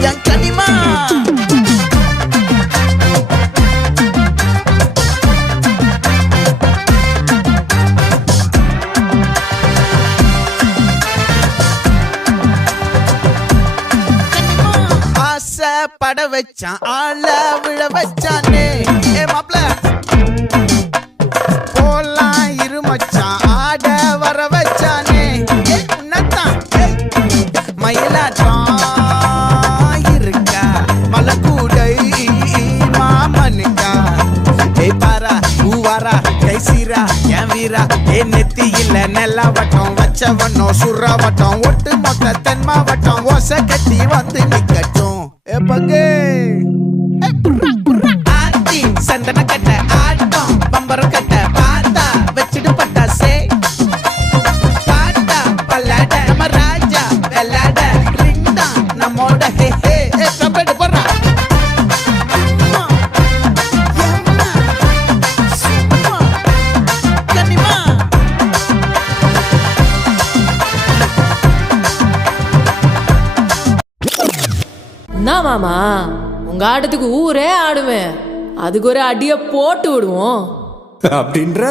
என் கனிமா பட வச்சான் ஆள விழ வச்சானே ஏ மாப்ள போலாம் இருமச்சான் ஆட வர வச்சானே உன்னதான் மயிலாட்டம் இருக்கா மலக்கூடை மாமனுக்கா ஏ பாரா பூவாரா கைசீரா என் வீரா ஏ நெத்தி இல்ல நெல்லா வட்டம் வச்சவனோ சுறா வட்டம் ஒட்டு மொத்த தென் மாவட்டம் ஓசை கட்டி வந்து நிக்கட்டும் பங்கே ஆத்தி சந்தன கட்ட ஆட்டம் பம்பரம் கட்ட பாத்தா வச்சிடு பட்டாசே பாட்டா பல்லாட நம்ம ராஜா வெள்ளாட ரிங்டா நம்மோட ஹே ஹே கபடி போறா மாமா உங்க ஆட்டத்துக்கு ஊரே ஆடுவேன், அதுக்கு ஒரு அடிய போட்டு விடுவோம் அப்படின்ற